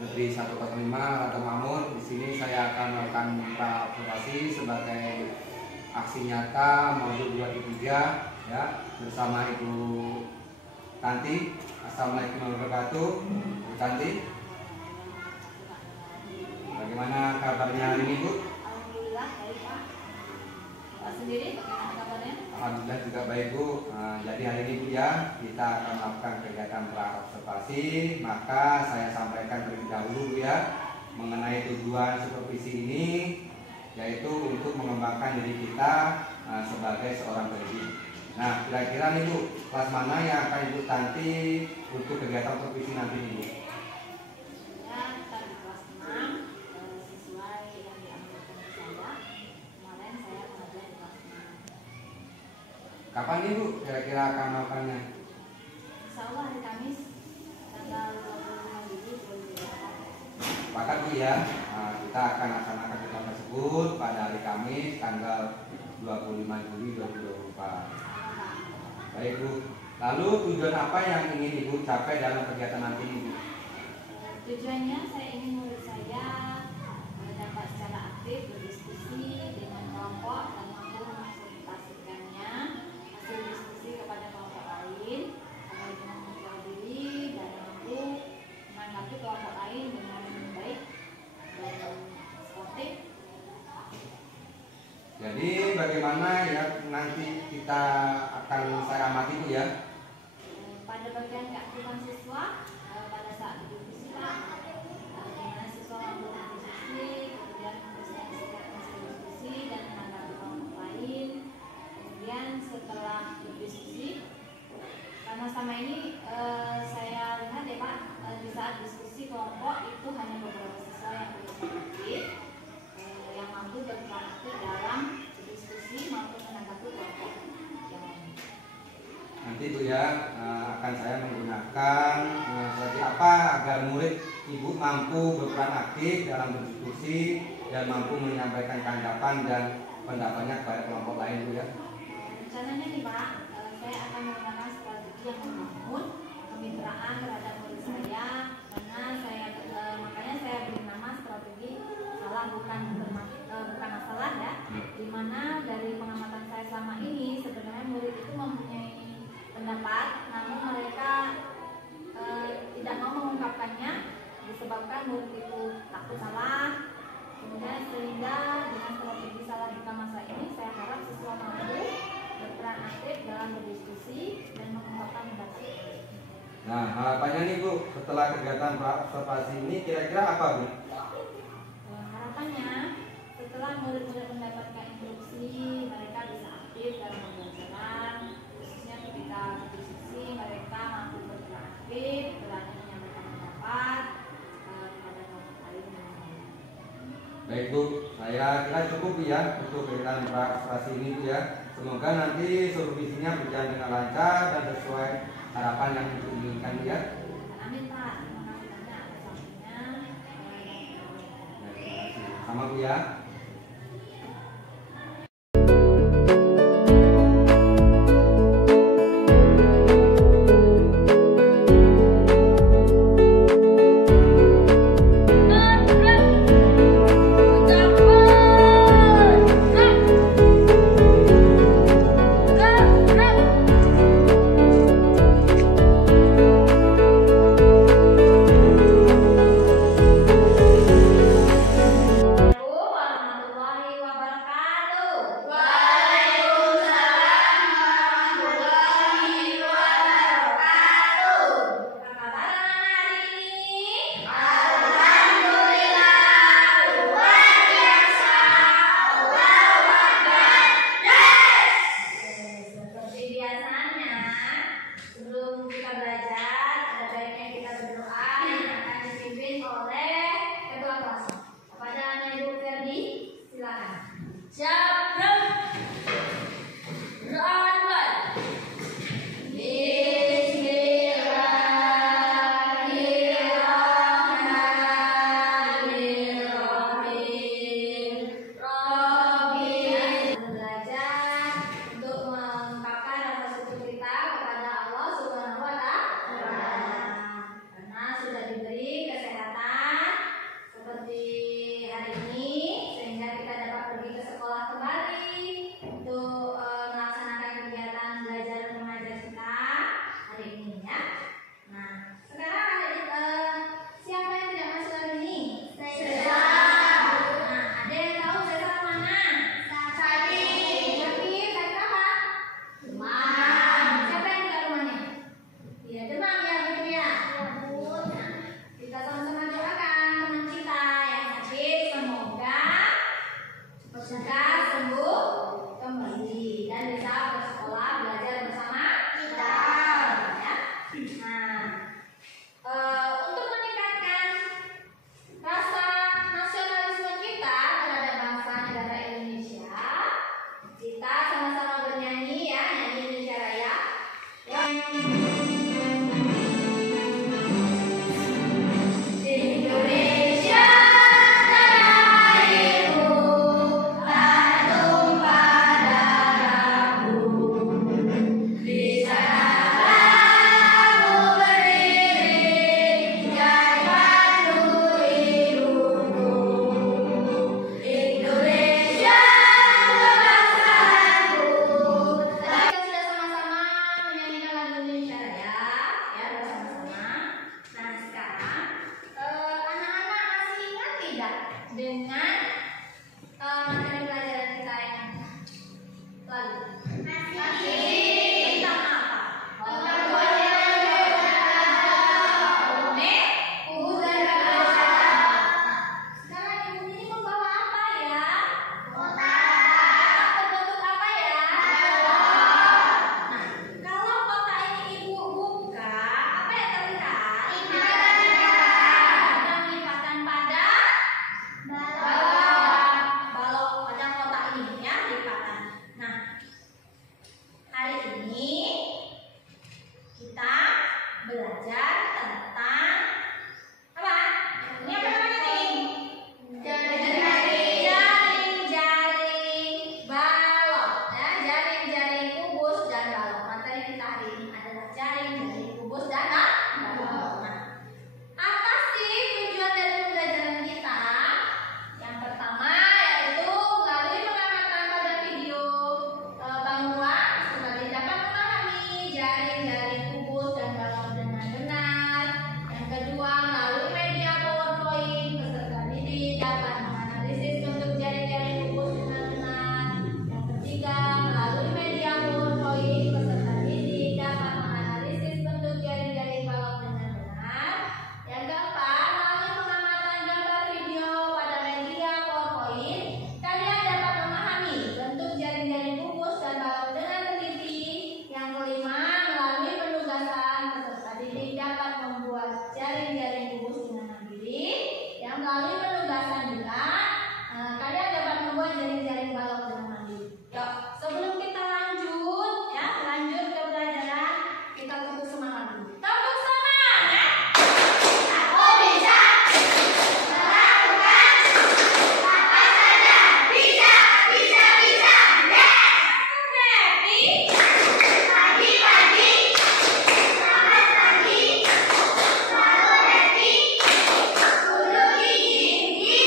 Negeri 105 atau Mamut. Di sini saya akan melakukan observasi sebagai aksi nyata modul 2-3 ya, bersama Ibu Tanti. Assalamualaikum warahmatullahi wabarakatuh. Bu Tanti, bagaimana kabarnya hari ini, Bu? Alhamdulillah baik, Pak. Pak sendiri bagaimana kabarnya? Alhamdulillah juga baik, Bu. Jadi hari ini, Bu, ya, kita akan melakukan kegiatan praobservasi. Maka saya sampaikan terlebih dahulu, Bu, ya, mengenai tujuan supervisi ini, yaitu untuk mengembangkan diri kita sebagai seorang pendidik. Nah, kira-kira nih, Bu, kelas mana yang akan Ibu Tanti untuk kegiatan supervisi nanti, Bu? Ya, kita di kelas 6 sesuai yang diamanahkan ke saya. Kemarin saya mengajar di kelas 6. Kapan nih, Bu, kira-kira akan melakukannya? Insya Allah hari Kamis tanggal 25 Juli 2024. Sepakat, Bu, ya. Kita akan laksanakan kegiatan tersebut pada hari Kamis tanggal 25 Juli 2024. Baik, Bu. Lalu tujuan apa yang ingin Ibu capai dalam kegiatan nanti ini, Bu? Tujuannya saya ingin murid saya dapat secara aktif berdiskusi dengan kelompok dan mampu menginvestasikannya hasil diskusi kepada kelompok lain, sampai dengan mengenal diri dan mampu menanggapi kelompok lain dengan baik dan sportif. Jadi bagaimana ya nanti kita akan saya amati, Bu, ya. Pada bagian keaktifan siswa pada saat berdiskusi, Pak, bagaimana siswa mampu berdiskusi, kemudian mempresentasikan hasil diskusi dan menanggapi kelompok lain. Kemudian setelah berdiskusi, karena sama ini saya lihat ya, Pak, di saat diskusi kelompok itu hanya beberapa siswa yang berusaha aktif, yang mampu berperan aktif dalam diskusi maupun menanggapi kelompok yang lain. Nanti, Bu, ya, akan saya menggunakan seperti apa agar murid Ibu mampu berperan aktif dalam berdiskusi dan mampu menyampaikan tanggapan dan pendapatnya kepada kelompok lain, Bu, ya. Rencananya nih, Pak, saya akan menggunakan strategi yang membangun kemitraan terhadap murid saya, karena makanya saya beri nama strategi salah bukan masalah, ya. Dimana dari pengamatan saya selama ini sebenarnya murid itu mempunyai pendapat, namun mereka tidak mau mengungkapkannya disebabkan murid itu takut salah. Kemudian sehingga dengan strategi salah bukan masalah ini, saya harap siswa mampu berperan aktif dalam berdiskusi dan mengungkapkan pendapat. Nah, harapannya nih, Bu, setelah kegiatan observasi ini kira-kira apa, Bu? Harapannya setelah murid-murid mendapatkan instruksi, mereka bisa aktif dalam pembelajaran, khususnya ketika berdiskusi mereka mampu berperan aktif, berani menyampaikan pendapat kepada kelompok lain. Baik, Bu, saya kira cukup, ya, untuk kegiatan observasi ini, Bu, ya. Semoga nanti supervisinya berjalan dengan lancar dan sesuai harapan yang diinginkan, Bu, ya. Amin, Pak. Terima kasih banyak atas waktunya. Ya, terima kasih. Sama, Bu, ya. dengan materi pelajaran kita yang lalu. Masih tentang apa? Kubus dan bala. Sekarang ibu ini membawa apa ya? Kotak. Berbentuk apa ya? Nah, kalau kotak ini ibu buka, apa yang terlihat? Ada lipatan pada balok pada kotak ini ya, lipatan. Nah, hari ini kita belajar tentang apa? Ini apa namanya nih? Jaring-jaring balok ya, jaring-jaring kubus dan balok. Materi kita hari ini adalah jaring-jaring kubus dan balok. Nah, apa sih tujuan dari pembelajaran kita? Yang pertama yaitu melalui pengamatan pada video bangunan supaya dapat memahami jaring-jaring kubus dan balok dengan benar. Yang kedua, melalui media PowerPoint peserta didik dapat menganalisis bentuk jaring-jaring kubus dengan benar. Yang ketiga, melalui media PowerPoint peserta didik dapat menganalisis bentuk jaring-jaring balok dengan benar. Yang keempat, melalui pengamatan gambar video pada media PowerPoint, kalian dapat memahami bentuk jaring-jaring kubus dan balok dengan teliti. Yang kelima, melalui penugasan peserta didik dapat membuat jaring-jaring kubus dengan mandiri. Yang melalui penugasan juga, kalian dapat membuat jaring-jaring balok dengan mandiri. Yuk, sebelum kita lanjut ya, lanjut ke pelajaran, kita tepuk semangat dulu. Tepuk semangat. Aku bisa melakukan apa saja. Bisa. Yes. Happy. Pagi-pagi. Selamat pagi. Selalu happy. Kudu gigi.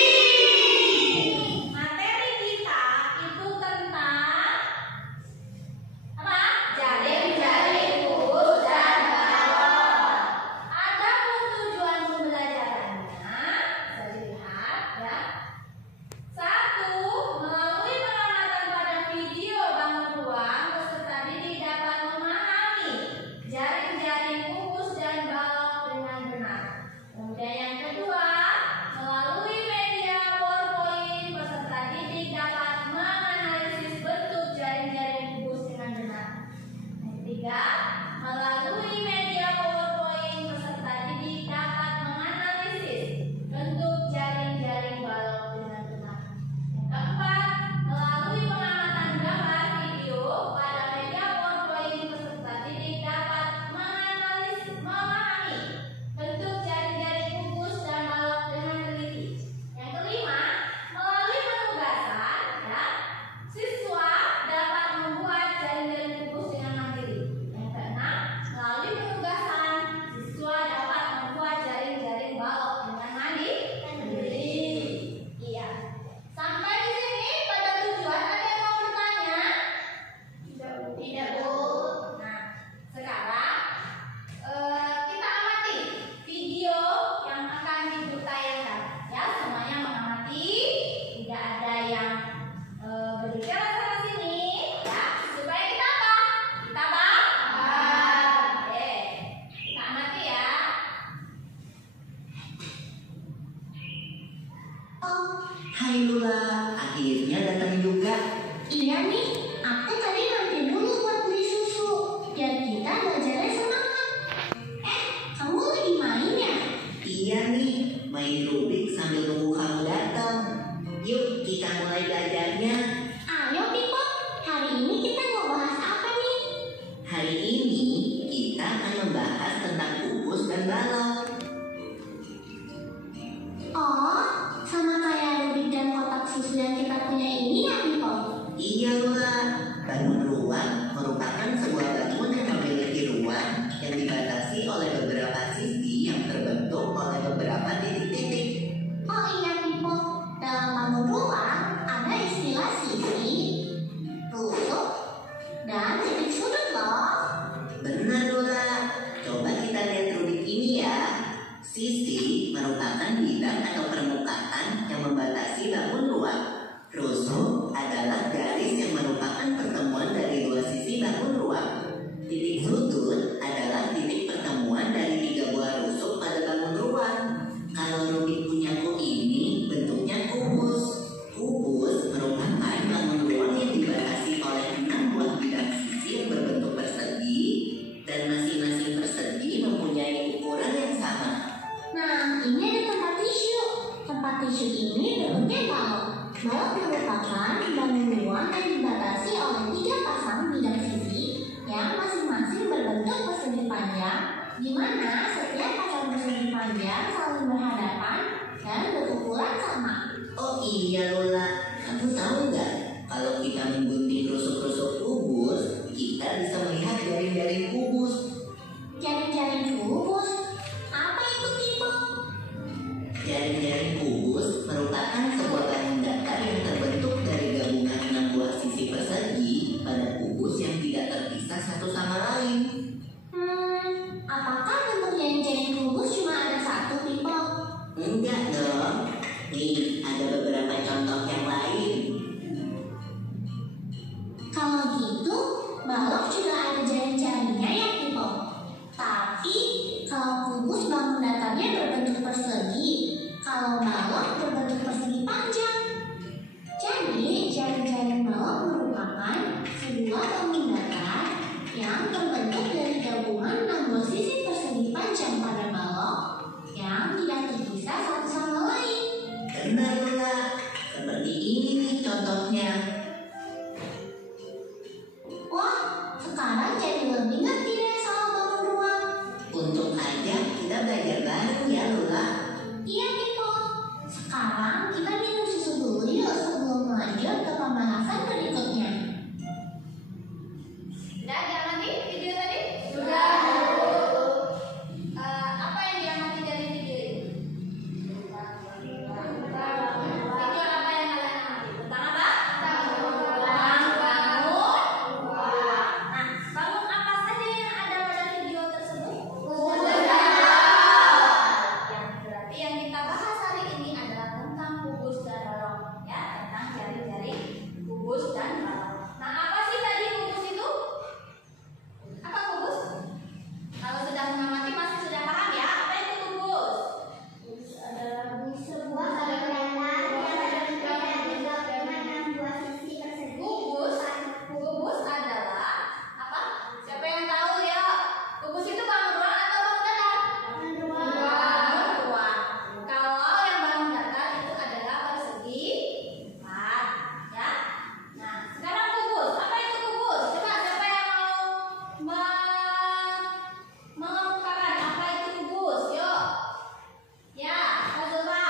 Materi kita itu tentang apa? Jaring-jaring kubus dan balok. Adapun tujuan pembelajarannya bisa dilihat ya. 1. Melalui pengamatan pada video bangun ruang, peserta didik dapat memahami jaring-jaring kubus dan balok dengan benar. Kemudian yang kedua, melalui media PowerPoint, peserta didik dapat menganalisis bentuk jaring-jaring kubus dengan benar. Yang ketiga, melalui media PowerPoint, peserta didik dapat menganalisis bentuk jaring-jaring balok dengan benar. Yang keempat, melalui pengamatan gambar video pada media PowerPoint, peserta didik dapat memahami bentuk jaring-jaring kubus dan balok dengan teliti. Yang kelima, melalui penugasan ya, siswa dapat membuat jaring-jaring kubus dengan mandiri. Yang keenam, melalui penugasan siswa dapat membuat jaring-jaring balok dengan mandiri. Iya. Sampai di sini pada tujuan, ada yang mau bertanya? Tidak, Bu. Nah, sekarang kita amati video yang akan Ibu tayangkan. Ya, semuanya mengamati, tidak ada yang berbicara sana sini, ya, supaya kita apa? Kita paham. Oke, kita amati ya. Hai Lula, akhirnya datang juga. Iya nih, aku tadi mampir dulu buat beli susu biar kita belajarnya semangat. Kamu lagi main ya? Iya nih, main Rubik sambil nunggu kamu datang. Yuk kita mulai belajarnya. Ayo Pipo, hari ini kita mau bahas apa nih? Hari ini kita akan membahas tentang kubus dan balok. Oh, sama kayak Rubik dan kotak susu yang kita punya ini ya Pipo? Iya Lula, bangun ruang merupakan sebuah bangunan yang memiliki ruang yang dibatasi oleh beberapa sisi yang terbentuk oleh beberapa titik-titik. Oh iya Pipo, dalam bangun ruang ada istilah sisi, tusuk, dan titik sudut loh. Benar Lula, coba kita lihat Rubik ini ya. Sisi merupakan bidang atau permukaan yang membatasi bangun ruang. Rusuk adalah garis yang merupakan pertemuan dari dua sisi bangun ruang. Titik sudut adalah titik pertemuan dari tiga buah rusuk pada bangun ruang. Kalau Rubik punyaku ini bentuknya kubus. Kubus merupakan bangun ruang yang dibatasi oleh 6 buah bidang sisi yang berbentuk persegi dan masing-masing persegi mempunyai ukuran yang sama. Nah, ini ada tempat tisu. Tempat tisu ini bentuknya balok. Balok merupakan bangun ruang yang dibatasi oleh 3 pasang bidang sisi yang masing-masing berbentuk persegi panjang, di mana setiap pasang persegi panjang saling berhadapan dan berukuran sama. Oh iya Lola, kamu tahu nggak kalau kita menggunting rusuk-rusuk kubus, kita bisa melihat jaring-jaring kubus. Jaring-jaring kubus, apa itu Pipo? Jaring-jaring kubus merupakan sebuah bangun datar yang terbentuk dari gabungan 6 buah sisi persegi pada kubus yang tidak terpisah satu sama lain. Apakah bentuk jaring-jaring kubus cuma ada satu Pipo? Enggak dong. Nih, ada beberapa contoh yang lain. Kalau gitu, balok juga ada jaring-jaringnya ya Pipo. Tapi kalau kubus bangun datarnya berbentuk persegi, kalau balok berbentuk persegi panjang. Jadi jaring-jaring balok merupakan sebuah bangun datar yang terbentuk dari gabungan 6 buah sisi persegi panjang pada balok yang tidak terpisah satu sama lain. Benar Lola, seperti ini nih contohnya. Wah, sekarang jadi lebih ngerti deh soal bangun ruang. Untung aja kita belajar bareng ya Lola. Iya Pipo. Sekarang kita minum susu dulu yuk sebelum lanjut ke pembahasan berikutnya. Sudah diamati video tadi? Sudah. Apa yang diamati dari video ini? Video apa yang kalian amati? Tentang apa? Tentang bangun ruang. Nah, bangun apa saja yang ada pada video tersebut? Yang berarti yang kita bahas hari ini adalah tentang kubus dan balok, ya, tentang jaring-jaring kubus dan balok. Nah, apa sih tadi kubus itu? Apa kubus? Kalau sudah mengamati masih sudah paham ya? Apa itu kubus? Kubus adalah sebuah bangun datar yang terdiri dari 6 buah sisi persegi. Kubus adalah apa? Siapa yang tahu ya? Kubus itu bangun ruang atau bangun datar? Bangun ruang. Kalau yang bangun datar itu adalah persegi 4, ya. Nah, sekarang kubus. Apa itu kubus? Coba siapa yang mau mengemukakan apa itu kubus? Yuk. Ya, Azura.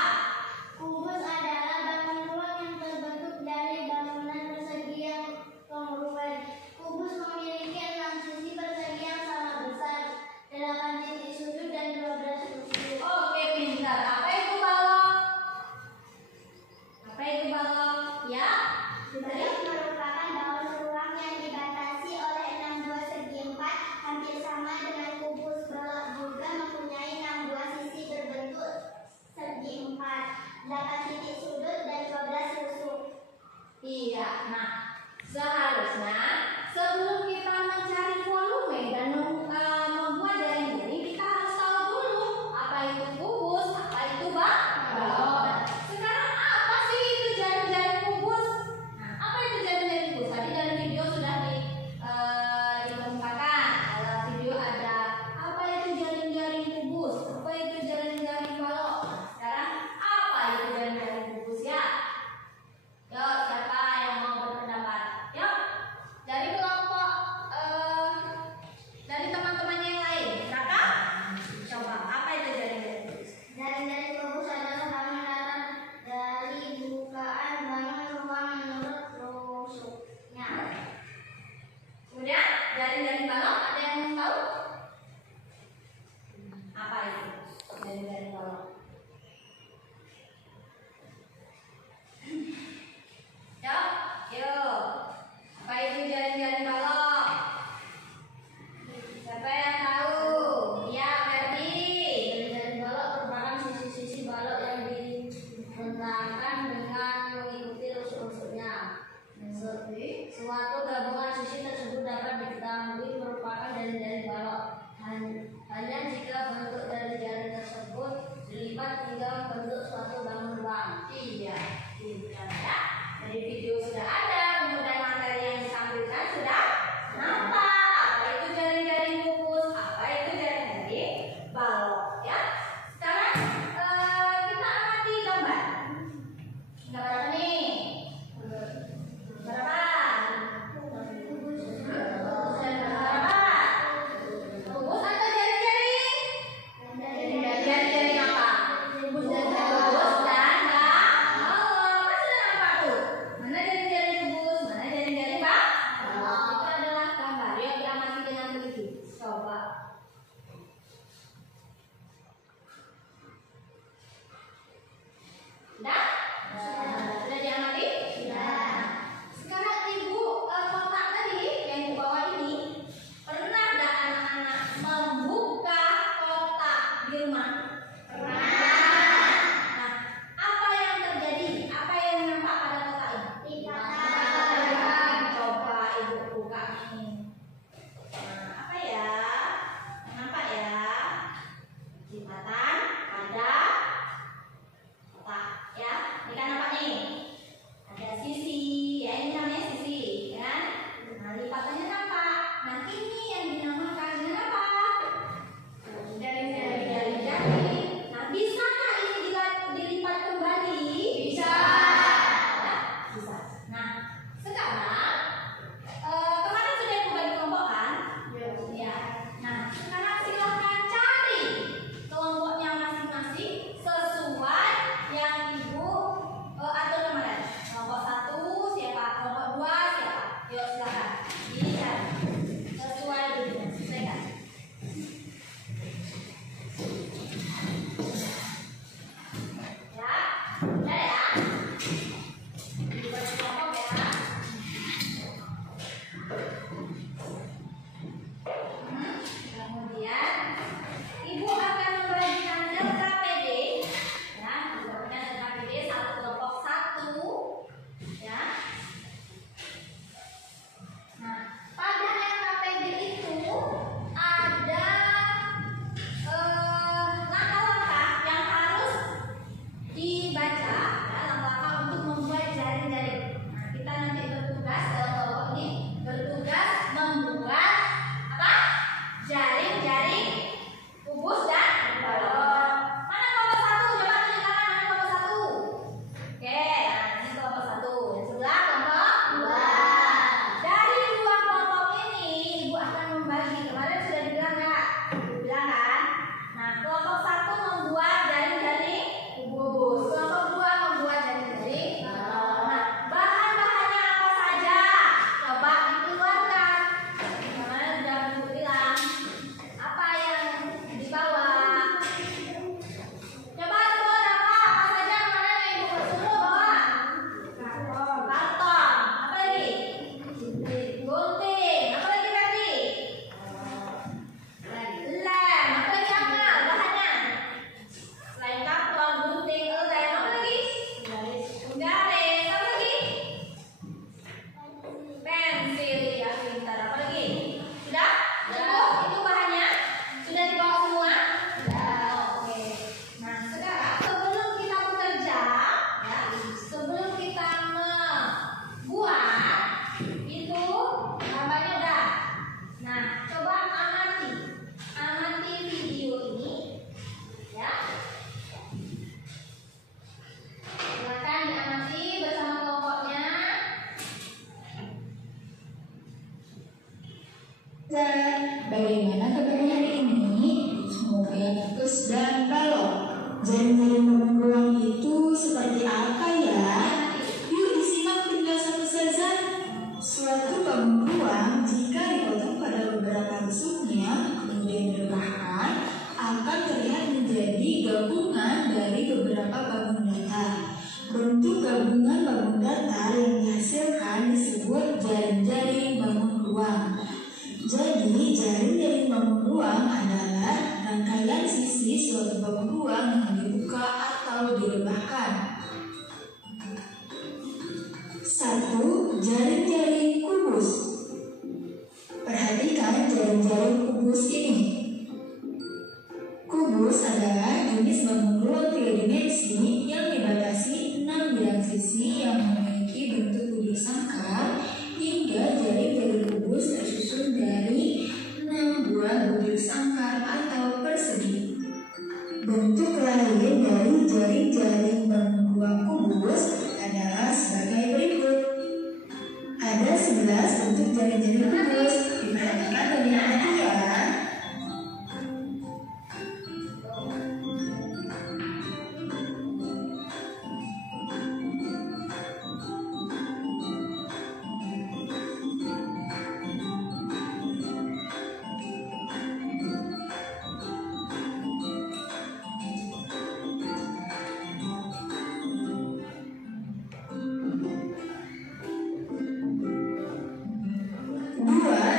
Kubus adalah bangun ruang yang terbentuk dari bangunan persegi yang kongruent. Kubus memiliki 6 sisi persegi yang sama besar, 8 titik sudut dan 12 rusuk. Oke, pintar. Apa itu balok? Apa itu balok? Ya. Balok merupakan bangun ruang yang dibatasi oleh 6 buah segi 4, hampir sama dengan kubus. Balok juga mempunyai 6 buah sisi berbentuk segi 4, 8 titik sudut dan 12 rusuk. Iya. Nah, seharusnya sebelum kita mencari volume dan membuat jaring-jaring, kita harus tahu dulu apa itu kubus, apa itu balok. Sekarang apa sih itu jaring-jaring kubus? Nah, apa itu jaring-jaring kubus? Tadi dalam video sudah dikemukakan. Dalam video ada apa itu jaring-jaring kubus, apa itu jaring-jaring balok. Nah, sekarang apa itu jaring-jaring kubus ya? Yuk, siapa yang mau berpendapat? Yuk. beberapa bangun datar. Bentuk gabungan bangun datar yang dihasilkan disebut jaring-jaring bangun ruang. Jadi, jaring-jaring bangun ruang adalah rangkaian sisi suatu bangun ruang yang dibuka atau direbahkan. 1. Jaring-jaring kubus. Perhatikan jaring-jaring kubus ini. Kubus adalah jenis bangun ruang 3 dimensi yang dibatasi 6 bidang sisi yang memiliki bentuk bujur sangkar, hingga jaring-jaring kubus tersusun dari 6 buah bujur sangkar atau persegi. Bentuk lain dari jaring-jaring bangun ruang kubus adalah sebagai berikut. Ada 11 bentuk jaring-jaring kubus. Diperhatikan dan diamati ya.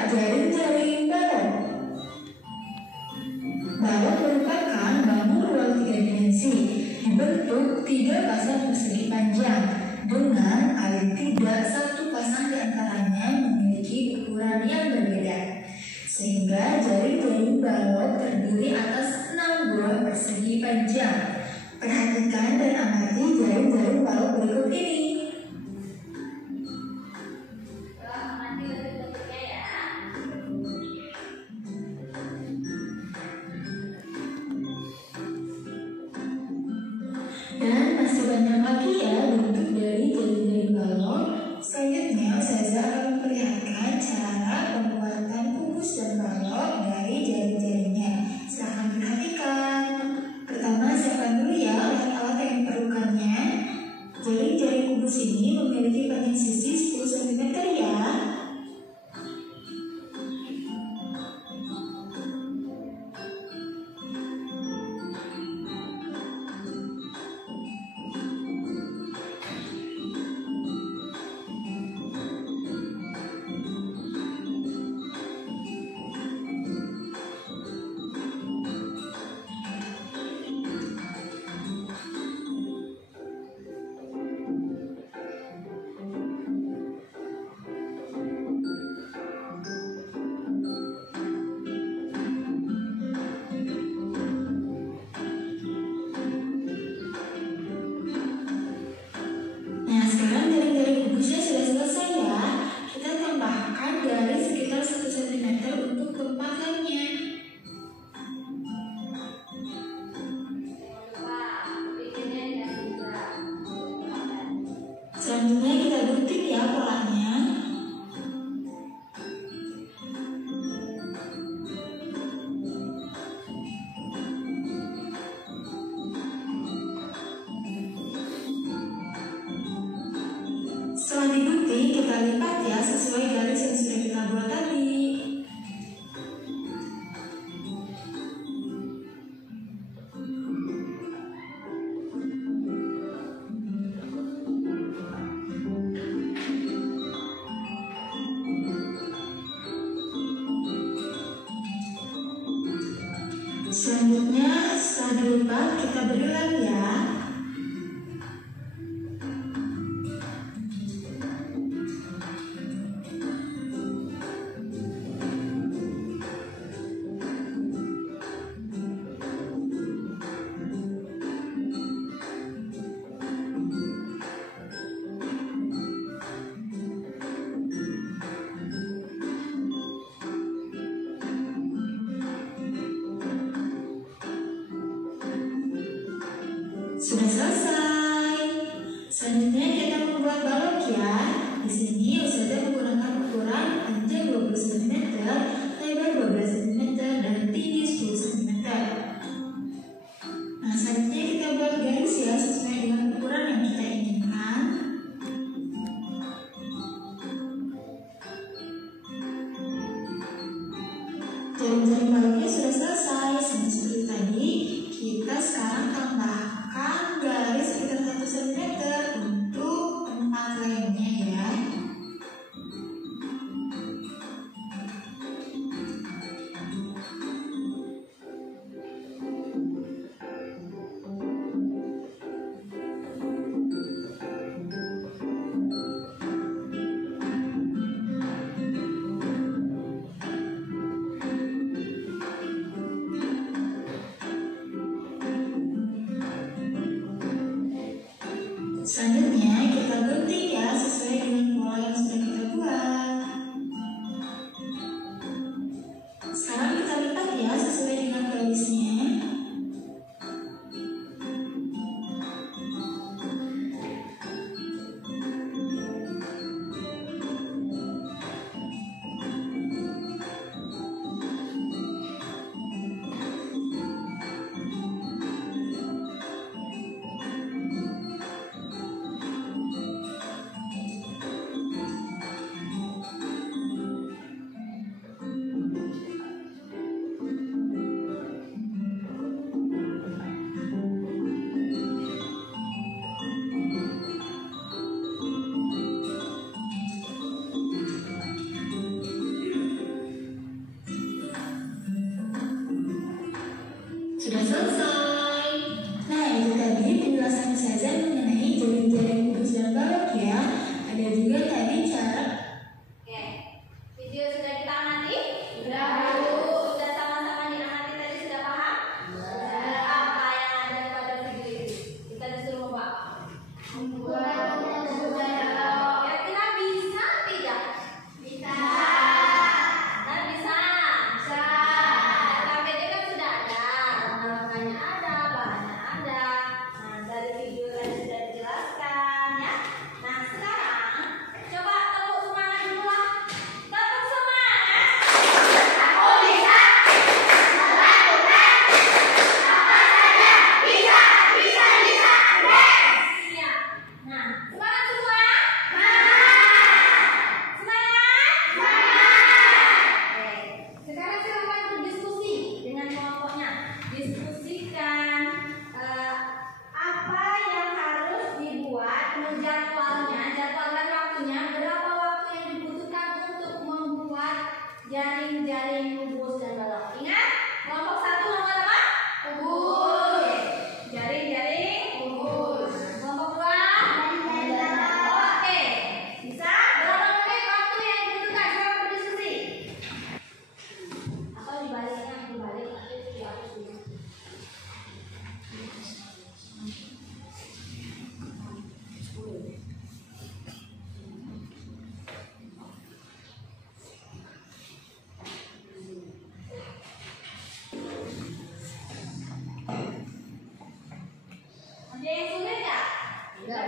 Jaring-jaring balok. Balok merupakan bangun ruang 3 dimensi dibentuk 3 pasang persegi panjang dengan paling tidak satu pasang di antaranya memiliki ukuran yang berbeda, sehingga jaring-jaring balok terdiri atas 6 buah persegi panjang. Perhatikan dan amati jaring-jaring balok berikut ini. Dan masih banyak lagi ya bentuk dari jaring-jaring balok. Selanjutnya Ustazah akan memperlihatkan cara pembuatan kubus dan balok dari jaring-jaringnya. Silahkan perhatikan. Pertama, siapkan dulu ya alat-alat yang diperlukannya. Jaring-jaring kubus ini memiliki panjang sisi 10 cm ya. Selanjutnya kita gunting ya polanya. Setelah digunting, kita lipat ya sesuai garis yang sudah kita buat tadi. Selanjutnya, setelah dilipat, kita beri lem ya. Sudah selesai. Selanjutnya kita membuat balok ya. Di sini Ustazah menggunakan ukuran panjang 20 cm, lebar 12 cm, dan tinggi 10 cm. Nah, selanjutnya kita buat garis ya sesuai dengan ukuran yang kita inginkan. Jaring-jaring baloknya sudah selesai. Sama seperti tadi, kita sekarang tambahkan garis meter untuk tempat lainnya ya. Selanjutnya kita gunting ya sesuai dengan pola yang sudah kita buat. Sekarang kita lipat ya sesuai dengan garisnya. Sudah selesai. Nah, itu tadi penjelasan saja mengenai jari-jari kubus dan balok ya. Ada juga tadi cara. Oke, video sudah kita amati? Sudah. Sudah sama-sama diamati tadi, sudah paham? Sudah. Apa yang ada pada video itu? Kita disuruh membuat apa? Membuat balok. Kira-kira bisa tidak? Bisa. Nah, bisa. Bisa. KPD kan sudah ada, langkah-langkahnya ada, bahannya ada. Nah, dari video tadi sudah dijelaskan ya. Nah, sekarang coba tepuk semangat dulu lah. Tepuk semangat. Aku bisa melakukan apa saja. Bisa. Iya. Nah, semangat semua. Semangat. Oke. Sekarang silakan berdiskusi dengan kelompoknya. Diskusikan apa yang harus dibuat, menjadwalnya, jadwalkan waktunya, berapa waktu yang dibutuhkan untuk membuat jaring-jaring kubus dan balok. Ingat, kelompok 1 membuat apa? Kubus. Jaring-jaring kubus. Kelompok 2? Oke. Bisa? Berapa menit waktu yang dibutuhkan? Silakan berdiskusi. Atau dibaliknya, dibalik nanti diatur dulu. Ada yang sulit nggak? Tidak.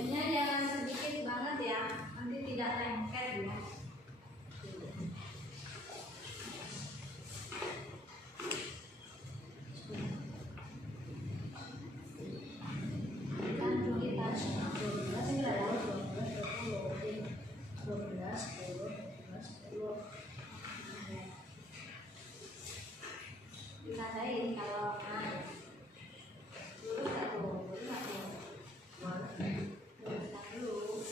Jamnya jangan sedikit banget ya, nanti tidak lengket ya. Ditandain kalau lurus nggak tuh, lurus nggak tuh? Luruskan dulu.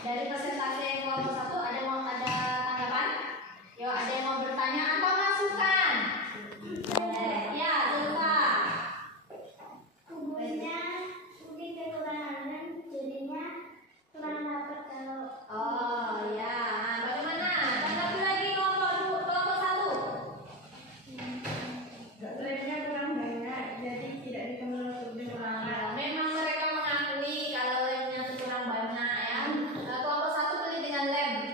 Dari presentasi yang kelompok 1 ada tanggapan? Yuk, ada yang mau bertanya atau masukan? Ya, coba. Kubusnya mungkin kekurangan, jadinya kurang dapat kalau. Oh ya, bagaimana? Tanggapi lagi kelompok 1. Lemnya kurang banyak, jadi tidak dipenuhi kurang. Memang mereka mengakui kalau lemnya itu kurang banyak ya. Kelompok 1 pilih dengan lem.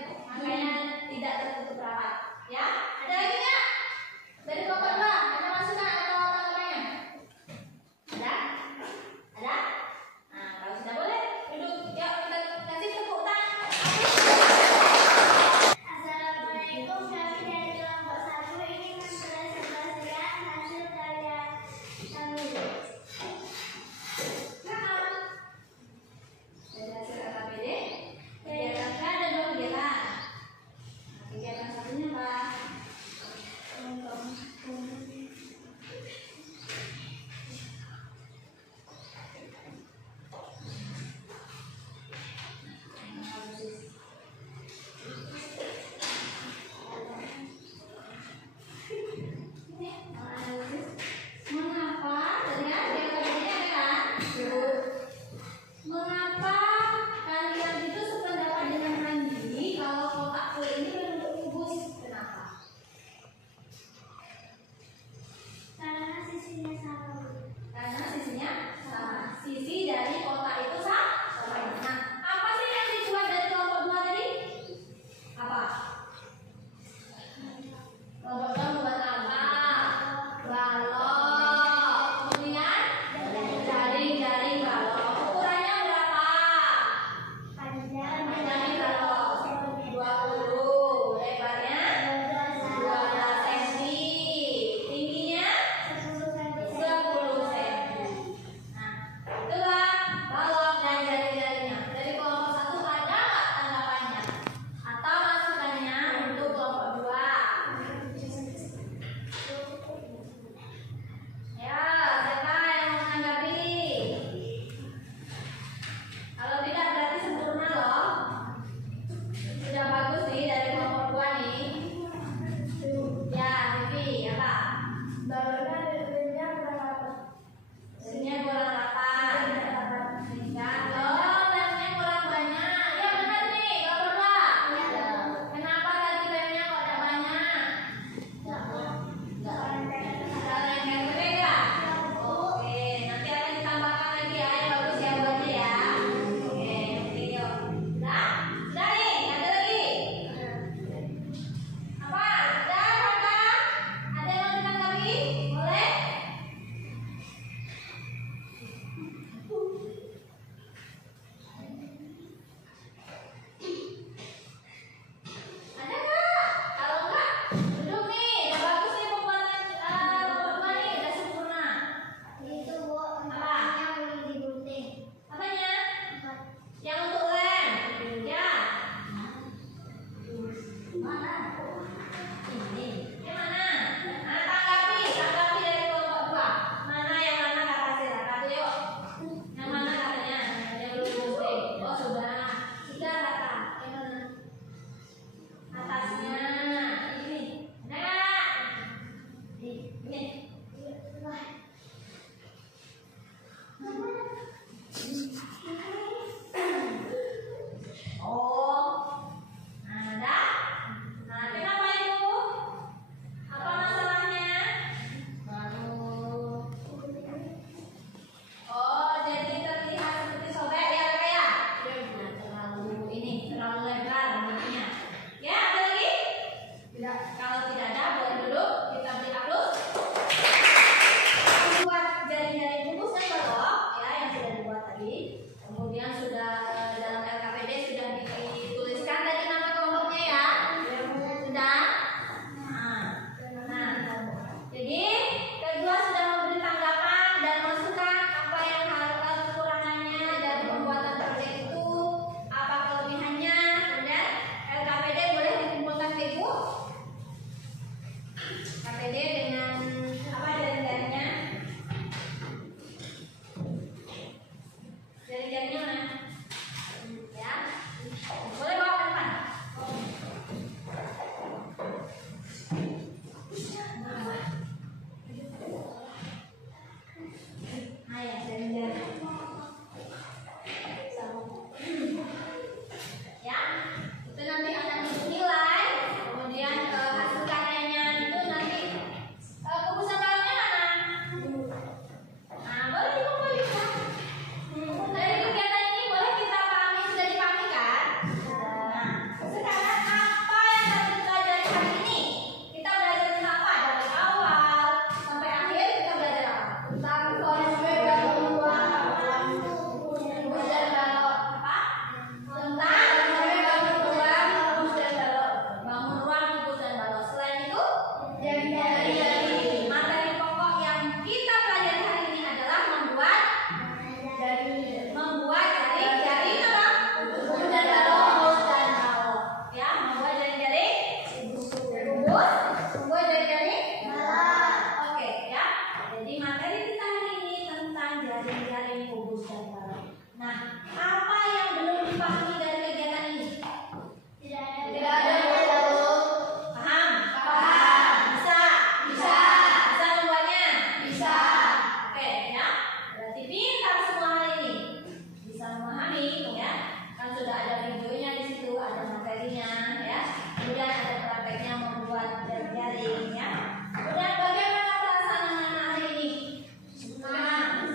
gajinya ya. Kemudian ada prakteknya membuat jaring ya. Kemudian bagaimana perasaan anak-anak hari ini? Senang,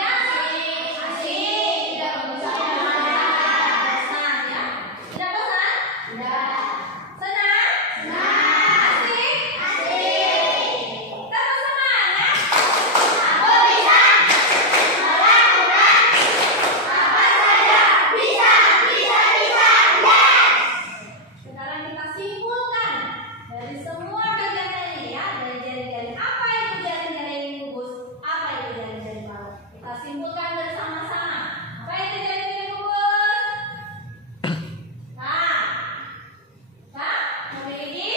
ya? Asik, tidak bosan ya? Tidak bosan? Tidak. Senang? Asik? Kita semangat. Aku bisa melakukan apa saja. Bisa. Sekarang kita simpulkan dari semua kegiatan ini ya, dari jari-jari. Apa itu jari-jari yang kubus? Apa itu jari-jari balok? Kita simpulkan bersama-sama. Apa itu jari-jari kubus? Memiliki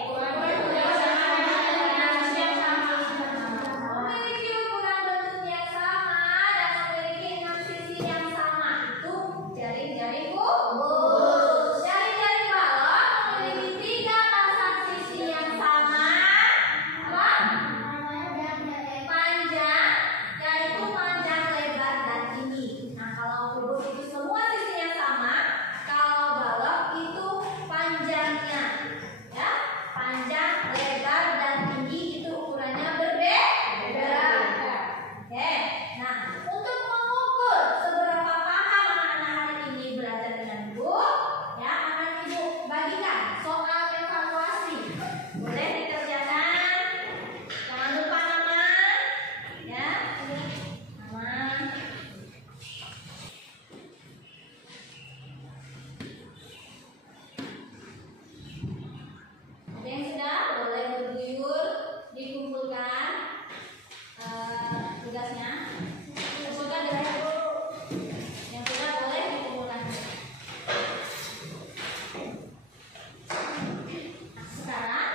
ukuran bentuk yang sama. Memiliki ukuran bentuk yang sama dan memiliki 6 sisi yang sama. Itu jari-jari kubus. Jari-jari balok memiliki 3 pasang sisi yang sama. Apa? Panjang, yaitu panjang, lebar, dan tinggi. Nah, kalau kubus itu semua sisinya sama. Kalau balok itu panjangnya, ya, panjang, lebar, dan tinggi itu ukurannya berbeda. Oke, nah untuk mengukur seberapa paham anak-anak hari ini belajar dengan ibu, ya akan ibu bagikan soal evaluasi. Boleh dikerjakan. Jangan lupa nama, ya, nama. Ada yang sudah boleh berguyur dikumpulkan tugasnya. Kumpulkan dari ibu. Yang sudah boleh dikumpulkan. Nah, sekarang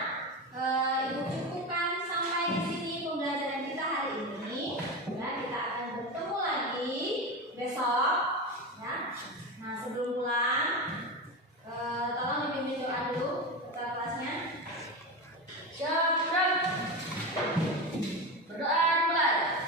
ibu cukupkan sampai di sini pembelajaran kita hari ini. Ya, kita akan bertemu lagi besok. Ya. Nah, sebelum pulang, tolong dipimpin doa dulu ketua kelasnya. Siap. Berdoa dimulai.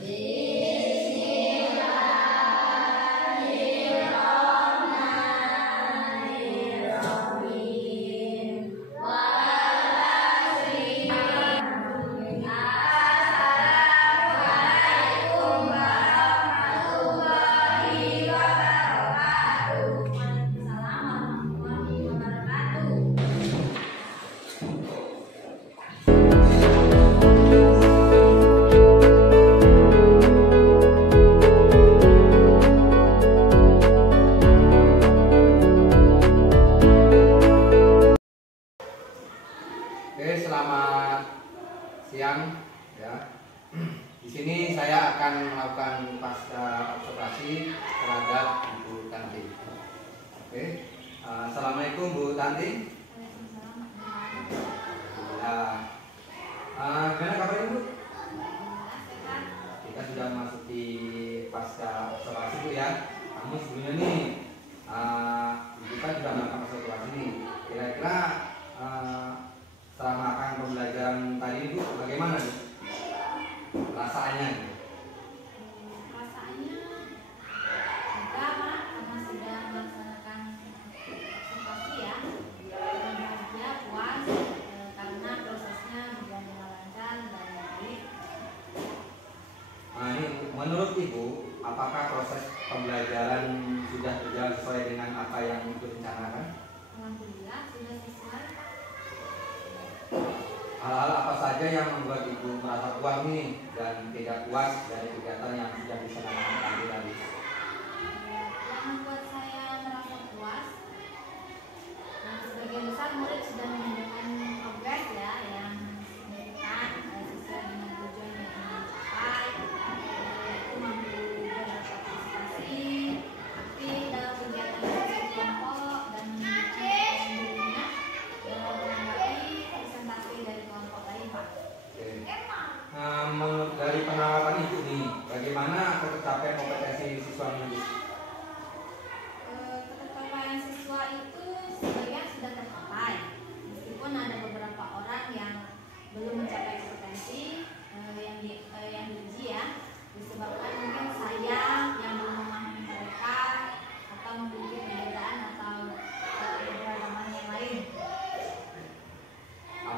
Bismillahirrahmanirrahim. Assalamualaikum warahmatullahi wabarakatuh. Waalaikumsalam warahmatullahi wabarakatuh. Oke, selamat siang ya. Di sini saya akan melakukan pasca observasi terhadap Ibu Tanti. Oke, assalamualaikum Bu Tanti. Ya, gimana kabarnya Bu? Kita sudah memasuki pasca observasi Bu ya. Kamu sebelumnya nih, Ibu kan sudah melakukan pasca observasi nih. Kira-kira selama akan pembelajaran tadi Bu, bagaimana Bu? Rasanya? Rasanya enggak Pak, karena sudah melaksanakan observasi ya.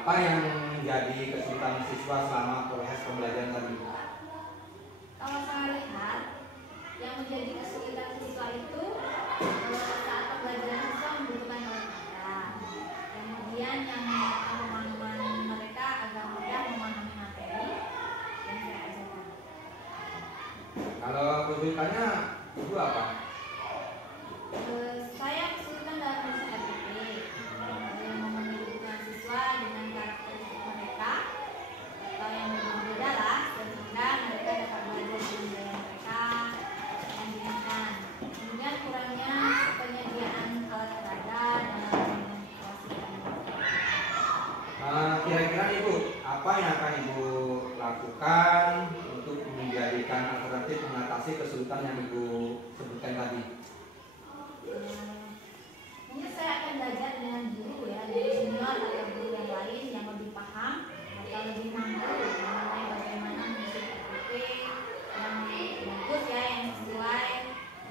apa yang menjadi kesulitan siswa selama proses pembelajaran tadi? Kalau saya lihat yang menjadi kesulitan siswa itu saat pembelajaran siswa membutuhkan kata. Kemudian yang pemahaman mereka agak mudah memahami materi yang saya ajarkan. Kalau kesulitannya itu apa? Saya kesulitan dalam menulis RPP yang memenuhi kebutuhan siswa dengan karakteristik mereka atau yang berbeda lah, sehingga mereka dapat belajar dengan gaya mereka yang diinginkan. Kemudian kurangnya penyediaan alat peraga dalam Kira-kira Ibu, apa yang akan Ibu lakukan untuk menjadikan alternatif mengatasi kesulitan yang Ibu sebutkan tadi? Mungkin saya akan belajar dengan guru ya, guru senior atau guru yang lain yang lebih paham atau lebih mampu mengenai bagaimana mengisi RPP yang bagus ya, yang sesuai,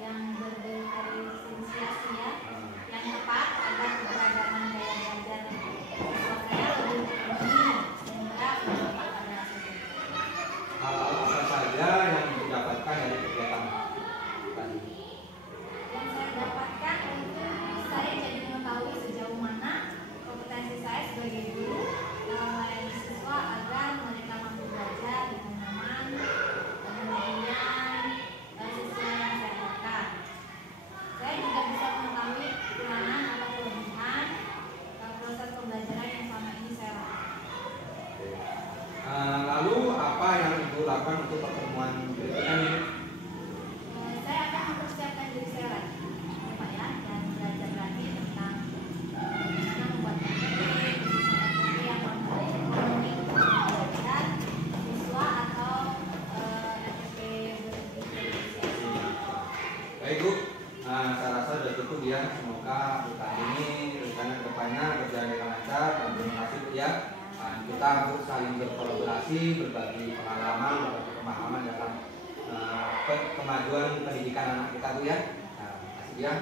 yang berdiferensiasi ya, yang tepat agar keberagaman gaya belajar siswa saya lebih terpenuhi sehingga berdampak pada hasilnya. Hal apa saja yang Ibu dapatkan dari kegiatan tadi? Yang saya dapatkan itu saya jadi mengetahui sejauh mana kompetensi saya sebagai guru dalam melayani siswa agar mereka mampu belajar dengan nyaman, kemudian sesuai yang saya harapkan. Saya juga bisa mengetahui kekurangan atau kelebihan proses pembelajaran yang selama ini saya lakukan. Lalu apa yang Ibu lakukan untuk pertemuan berikutnya nih? Saya akan mempersiapkan diri saya lagi, Pak ya, dan belajar lagi tentang bagaimana membuat RPP, khususnya RPP yang memenuhi belajar siswa atau RPP berdifferensiasi. Baik Bu, saya rasa sudah cukup ya. Semoga berkali ini rencana kedepannya berjalan dengan lancar dan terima kasih Bu ya. Kita harus saling berkolaborasi, berbagi pengalaman, berbagi pemahaman dalam kemajuan pendidikan anak kita Bu ya. Terima kasih ya.